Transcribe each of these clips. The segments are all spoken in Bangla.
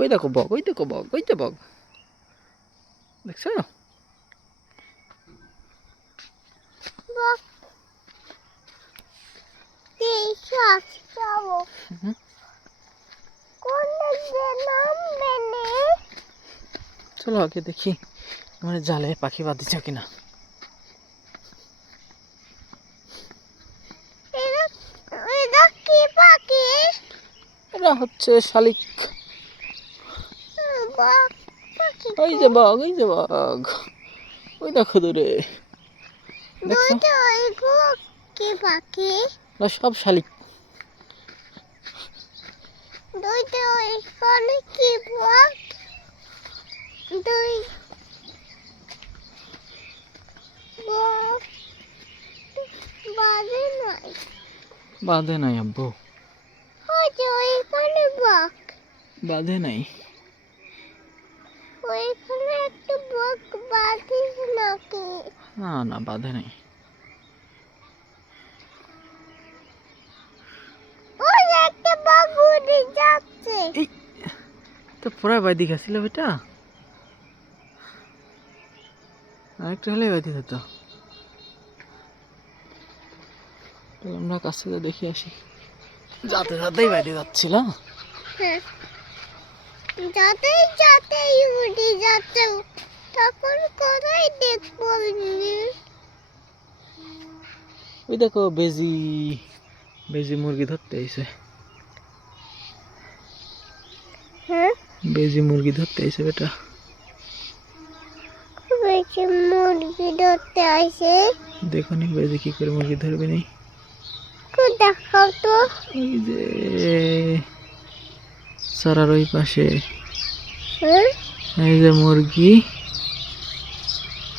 ওই দেখো বক, ওই দেখো বক, ওই যে বক, দেখছো? চলো আগে দেখি আমার জালে পাখি বাঁধিছে কিনা। এরা হচ্ছে শালিক। ওই যে বাঘ, ওই যে বাঘ, ওই দেখো দূরে, দেখছো? না সব শালিক। বাঁধে নাই আব্বু, বাঁধে নাই। না না বাঁধে নাই। এই তো পুরাই বাইদি গেছিল বেটা, আরেকটা হলে বাইদি হতো। আমরা কাছে দেখে আসি, যাতে যাতেই বাইদি যাচ্ছিল। ওই দেখো বেজি, বেজি মুরগি ধরতে আইছে। বেজি মুরগি ধরতে আইছে বেটা। মুরগি ধরতে আইছে, দেখো নি বেজি কি করে মুরগি ধরবে নি। দেখাও তো, ওই যে সারার ওই পাশে, এই যে মুরগি,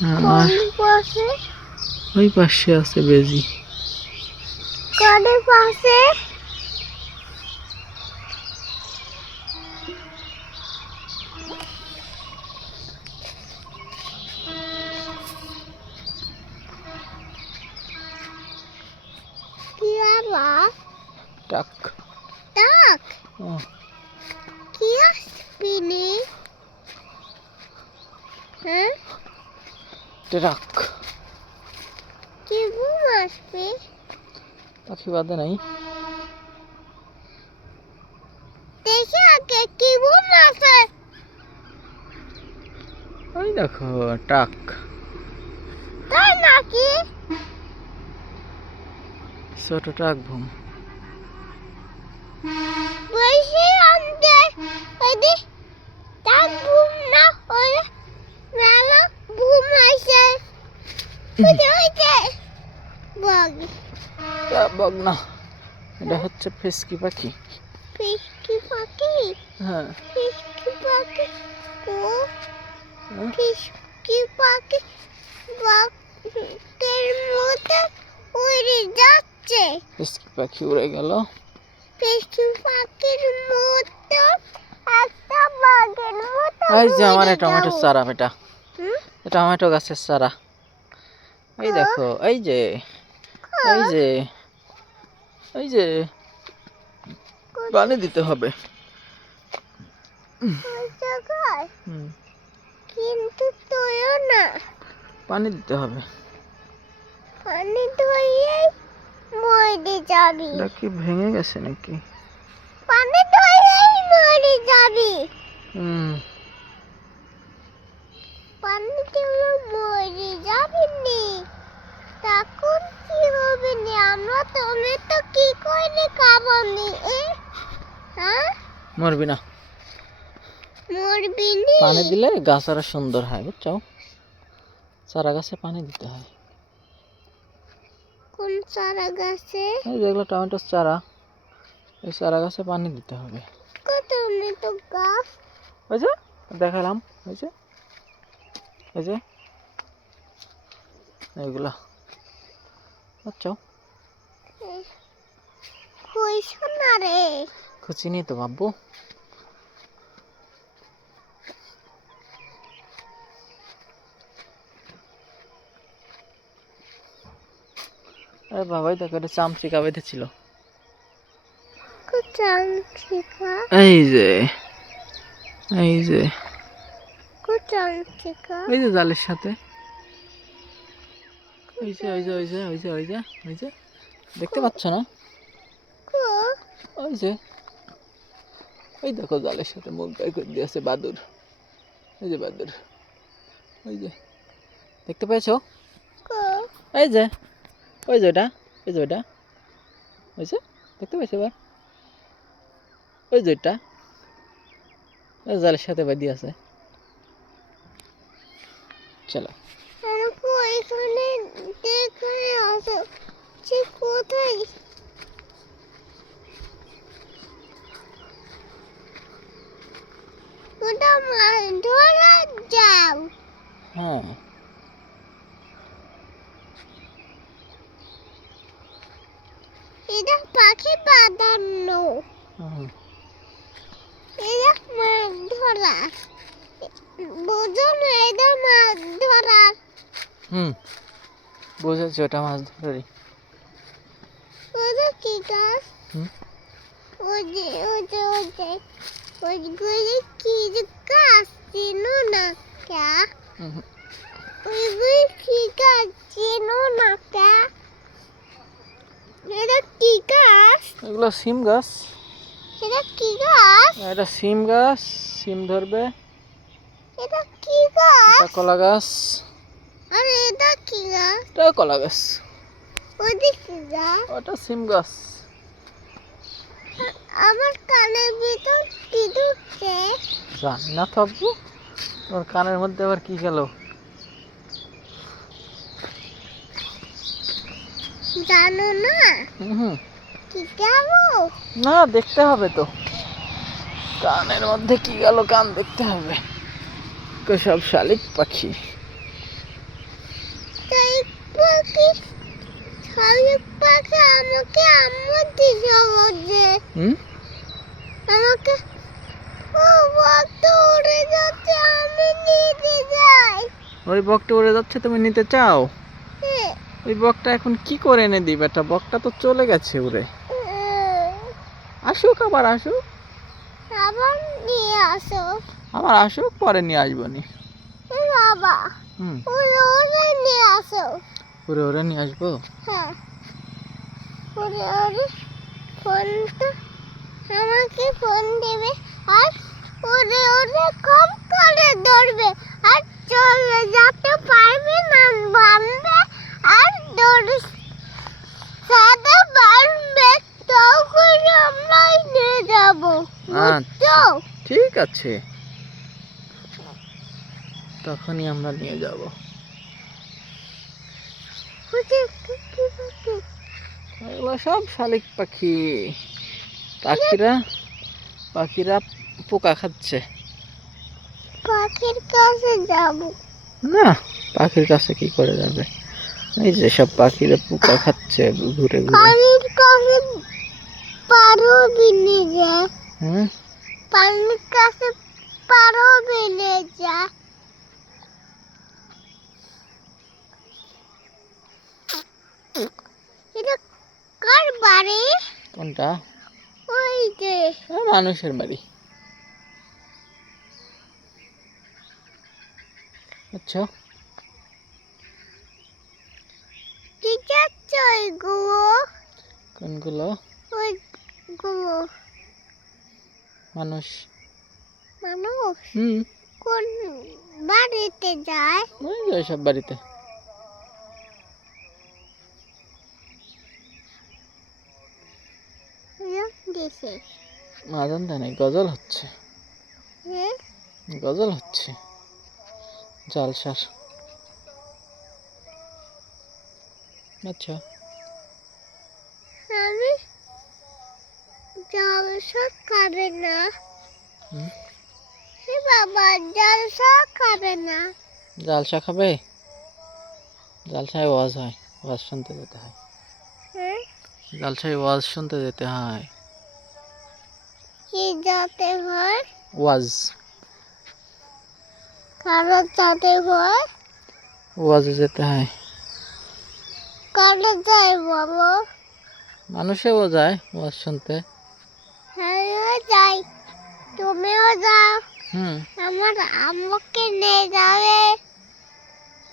আর ওই পাশে আছে বেজি। কাদের পাশে? টাক টাক কি আসবিনি? ট্রাক কি ঘুম আসবে? পাখি বাঁধে নাই, দেখে আগে কি ঘুম আসে। ওই দেখো টাক, তাই নাকি? ছোট টাক ঘুম বসে আনতে এদি টাক ঘুম না হলে মেলা ঘুম আসে। ওইতে বগ, বগ না, এটা হচ্ছে ফিসকি পাখি। ফিসকি পাখি? হ্যাঁ ফিসকি পাখি। ও ফিসকি পাখি বাঘের মতো উড়ে যাচ্ছে। ফিসকি পাখি উড়ে গেল। ফিসকি পাখির মতো একটা বাঘের মতো। এই যে আমার টমেটো চারা বেটা, টমেটো গাছের চারা। এই দেখো, এই যে, এই যে, এই যে পানি দিতে হবে। কিন্তু তোও না, পানি দিতে হবে। পানি ধুয়ে মরে যাবি। এটা কি ভেঙে গেছে নাকি? পানি ধুয়ে মরে যাবি। পানি ধুয়ে মরে যাবি নি, তখন কি হবে নি? আমরা টমেটো কি করে খাবো নি? হ্যাঁ মরবি না, মরবি নি। পানি দিলে গাছ আরো সুন্দর হয়, বুঝছো? চারা গাছে পানি দিতে হয়। কোন চারা গাছে? এই যেগুলো টমেটোর চারা, এই চারা গাছে পানি দিতে হবে। টমেটো গাছ ওই যে দেখালাম, ওই যে, এই যে এইগুলা, বুঝছো? খুঁজছো না রে? খুঁজিনি তো বাবু। আরে বাবাই দেখো এটা চামচিকা বেঁধেছিল। এই যে এই যে কোথায় ওই যে জালের সাথে, ওই যে ওই যে ওই যে ওই যে ওই যে ওই যে দেখতে পাচ্ছ না? ওই যে ওই দেখো জালের সাথে মুখ বের করে দিয়েছে বাদুর। ওই যে বাদুর, ওই যে দেখতে পেয়েছো? এই যে ওই যে ওটা, ওই যে ওটা, ওই যে দেখতে পেয়েছো এবার? ওই যে ওটা ওই জালের সাথে বাঁধি আছে। চলো এখানে দেখে আসো সে কোথায় ওটা মাছ ধরা যাও। হ্যাঁ এটা পাখি বাঁধানো, হুম, এটা মাছ ধরা, বুঝো না এটা মাছ ধরার। হুম বুঝেছি, ওটা মাছ ধরারই। ওটা কি গাছ? হুম ওই যে ওই যে ওই যে ওইগুলি কি যে গাছ চিনো না কে? হুম, ওইগুলি কি গাছ চিনো না কে? এটা কি গাছ? এগুলো সিম গাছ। এটা কি গাছ? এটা সিম গাছ, সিম ধরবে। এটা কি গাছ? এটা কলা গাছ, আর এটা কি গাছ? এটা কলা গাছ, ওটা কি গাছ? ওটা সিম গাছ। আমার কানের ভিতর কি ঢুকছে? জানি না তো আব্বু, তোর কানের মধ্যে আবার কি গেল? জানো না হুম, কি যাবো? না দেখতে হবে তো, কানের মধ্যে কি গেল, কান দেখতে হবে। সব শালিক পাখি। তাই পাখি শালিক পাখি আমাকে আম্মু দিছে বলছে। হুম আমাকে ও বক্ত উড়ে যাচ্ছে আমি নিতে যাই। ওই বকটা উড়ে যাচ্ছে, তুমি নিতে চাও? হ্যাঁ, ওই বকটা এখন কি করে এনে দিবে? একটা বকটা তো চলে গেছে উড়ে। আসুক, আবার আসুক, আবার নিয়ে আসো। আবার আসুক, পরে নিয়ে আসবো নি। বাবা হুম উড়ে উড়ে নিয়ে আসো। উড়ে উড়ে নিয়ে আসবো। হ্যাঁ, উড়ে উড়ে ফোনটা আমাকে ফোন দেবে আর উড়ে উড়ে কম করে ধরবে আর চলে যেতে পারবে না, বাঁধবে আর দৌড়ে সাদা বাঁধবে, তখন আমরা নিয়ে যাবো, বুঝছো? ঠিক আছে, তখনই আমরা নিয়ে যাব। এগুলো সব শালিক পাখি। পাখিরা পাখিরা পোকা খাচ্ছে। পাখির কাছে যাবো না, পাখির কাছে কি করে যাবে? এই যে সব পাখিরা পোকা খাচ্ছে ঘুরে ঘুরে। পানির কাছে পারো বিনে যায়, হুম পানির কাছে পারো বিনে যায়। এটা কার বাড়ি? কোনটা? ওই যে মানুষের বাড়ি। আচ্ছা, কি যাচ্ছে ওইগুলো? কোনগুলো? ওইগুলো মানুষ। মানুষ হুম কোন বাড়িতে যায়? ওই যে সব বাড়িতে। দেশে আজান দেয় নাই, গজল হচ্ছে, হ্যাঁ, গজল হচ্ছে জালসার। আচ্ছা, আমি জলসা খাবে না। হুম হে বাবা জলসা খাবে না। জালসা খাবে? জালসায় ওয়াজ হয়, ওয়াজ শুনতে যেতে হয়। হ্যাঁ, জালসায় ওয়াজ শুনতে যেতে হয়। কি যাতে হয়? ওয়াজ, কারো যাতে হয়? ওয়াজে যেতে হয়। কারো যায় বলো? মানুষেও যায় ওয়াজ শুনতে। হ্যাঁ যাই, তুমিও যাও। হুম আমার আম্মুকে নিয়ে যাবে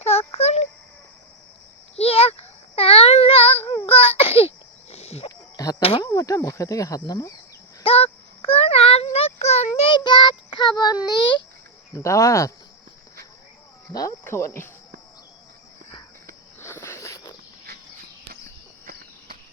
তখন ইয়া আমরা হাত নামাও ওটা মুখে থেকে হাত নামাও। তখন আমরা কোনদিন দাঁত খাবো নি। দাওয়াত দাওয়াত খাবো নি।